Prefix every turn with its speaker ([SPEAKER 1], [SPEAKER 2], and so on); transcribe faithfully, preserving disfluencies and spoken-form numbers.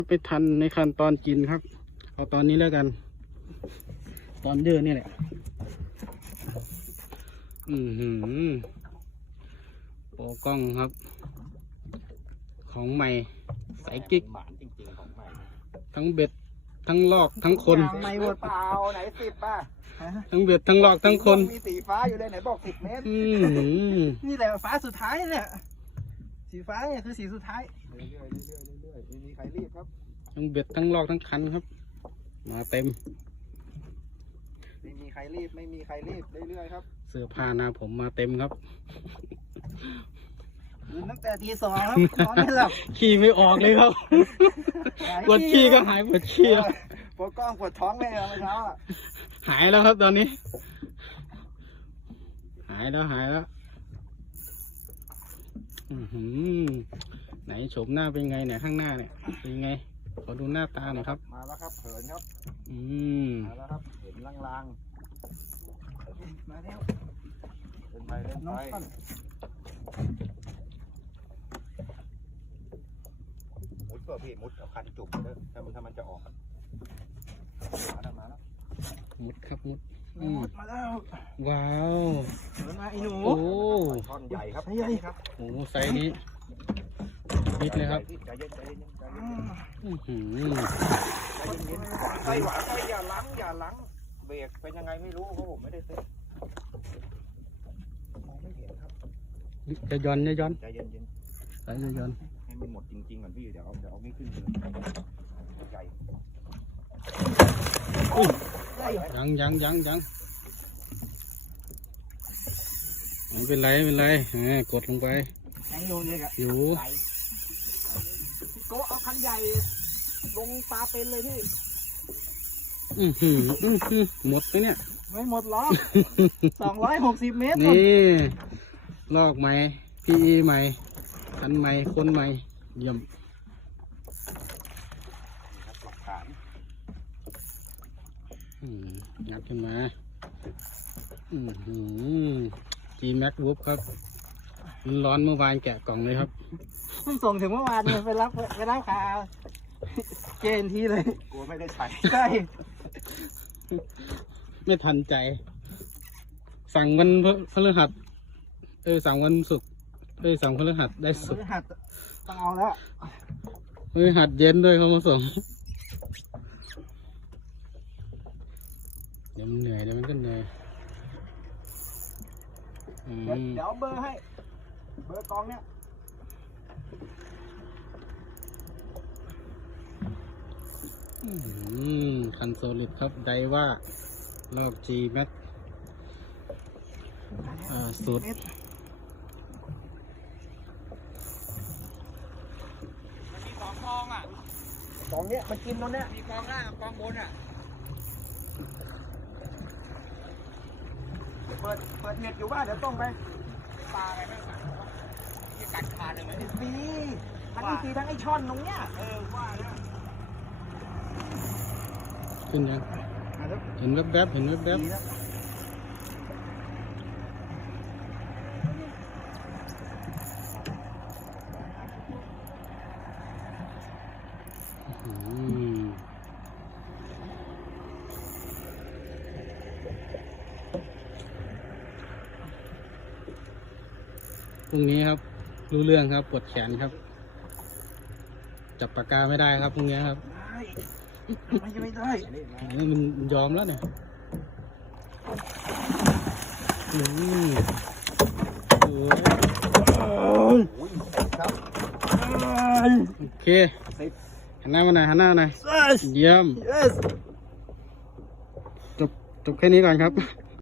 [SPEAKER 1] ไปทันในขั้นตอนกินครับเอาตอนนี้แล้วกันตอนเดือนี่แหละอือหือโปรกล้องครับของใหม่ใส่กิ๊กทั้งเบ็ดทั้งลอกทั้งคน
[SPEAKER 2] ไม่หมดเปล่าไหนสิบป่ะ
[SPEAKER 1] ทั้งเบ็ดทั้งลอกทั้งคน
[SPEAKER 2] มีสีฟ้าอยู่เลยไหนบอกสิบเมตร
[SPEAKER 3] นี่แหละฟ้าสุดท้ายเนี่ยสีฟ้าเนี่ยคือสีสุดท้าย
[SPEAKER 2] เรื่อยๆเรื่อยๆเรื่อยๆไม่มีใครรีบครับ
[SPEAKER 1] ทั้งเบ็ดทั้งลอกทั้งคันครับมาเต็ม
[SPEAKER 2] ไม่มีใครรีบไม่มีใครรีบเรื่อยๆครับ
[SPEAKER 1] เสื้อผ้าหน้าผมมาเต็มครับ
[SPEAKER 3] ตั้งแต่ทีสองครับนอนไม่หลับ
[SPEAKER 1] ขี้ไม่ออกเลยครับปวดขี้ก็หายปวดขี้
[SPEAKER 2] ปวดกล้องปวดท้องเลยเมื่อเช้า
[SPEAKER 1] หายแล้วครับตอนนี้หายแล้วหายแล้วอือหือไหนโฉมหน้าเป็นไงเนี่ยข้างหน้าเนี่ยเป็นไงขอดูหน้าตาหน่อยครับ
[SPEAKER 2] มาแล้วครับเหินครับ
[SPEAKER 1] อืม
[SPEAKER 2] มาแล้วครับเห็นลางๆมาแล้วเล่นไปเล่นไปมุดก็พี่มุดเอาคันจุกเลยถ้ามันถ้ามันจะออกมาแล้วมาแล้ว
[SPEAKER 1] มุดครับมุด
[SPEAKER 3] มุดมาแล้ว
[SPEAKER 1] ว้าว
[SPEAKER 3] มาไอ้หนู
[SPEAKER 1] โอ้
[SPEAKER 2] ท่อนใหญ่ครับ
[SPEAKER 3] ใหญ่ครับ
[SPEAKER 1] โอ้ไซส์นี้นิดเลยครับ
[SPEAKER 2] ใจเย็นใจเย็นใจเย็น
[SPEAKER 1] อือหือ
[SPEAKER 2] ใจหวานใจอย่าล้างอย่าล้างเบรกเป็นยังไงไม่รู้เพราะผมไม่ได้เซ็ตมองไม่เห็นครับ
[SPEAKER 1] จะย้อนจะย้อน
[SPEAKER 2] ใจเย็นเย็น
[SPEAKER 1] ใจจะย้อน
[SPEAKER 2] ให้มันหมดจริงๆก่อนพี่เดี๋ยวเอาเดี๋ยวเอาไม่ขึ้นเลยใหญ่
[SPEAKER 1] ยังยังยังยังไม่เป็นไรไม่เป็นไรกดลงไป
[SPEAKER 3] ยังอยู่เลยครับ
[SPEAKER 1] อยู่
[SPEAKER 3] โกเอาคันใหญ่ลงปลาเป็นเลยพี่
[SPEAKER 1] อือหืออือหือหมดไหมเนี่ย
[SPEAKER 3] ไม่หมดหรอกสองร้อยหกสิบเมตร
[SPEAKER 1] นี่ลอกใหม่พีใหม่คันใหม่คนใหม่เยี่ยมงัดขึ้นมาอือหือ G Max Whoop ครับมันร้อนเมื่อวานแกะกล่องเลยครับ
[SPEAKER 3] มันส่งถึงเมื่อวานเนี่ยไปรับไปรับขาเกณฑ์ทีเลย
[SPEAKER 2] กลัวไม่ได้ใช้
[SPEAKER 3] ใช่
[SPEAKER 1] ไม่ทันใจสั่งวันพฤหัสเออสั่งวันศุกร์เออสั่งพฤหัสได้ศุกร์
[SPEAKER 3] พฤหัสต้องเอาแล้ว
[SPEAKER 1] พฤหัสเย็นด้วยเขามาส่งเดี๋ยวมันเหนื่อยเดี๋ยวมันก็เหนื่อย
[SPEAKER 3] เดี๋ยวเบอร์ให้เบอร์กองเนี้ย
[SPEAKER 1] คันโซลิดครับไดว่าลอก G Max อ่าสุด
[SPEAKER 2] มันมีสองกองอ่ะกองเนี้ยมันกินตรงเนี้ยมีกองล่างกับกองบนอ่ะเปิดเปิดเน็ตอยู่ว่าเดี๋ยวต้องไปปลาอะไรไม่รู้ที่กัดขาดเลยไหมปีทั้งปีทั้งไอช่อนตรงเนี้ยเออว่าเนี่ย
[SPEAKER 1] ขึ้นยังเห็นแวบๆเห็นแวบๆพรุ่งนี้ครับรู้เรื่องครับปวดแขนครับจับปากกาไม่ได้ครับพรุ่งนี้ครับ
[SPEAKER 3] ไม่ไม่ได้
[SPEAKER 1] นี่มันยอมแล้วเนี่ยนี่โอ้ยโอเคหันหน้ามาหน่อยหันหน้ามาหน่อยเยี่ยมจบจบแค่นี้ก่อนครับ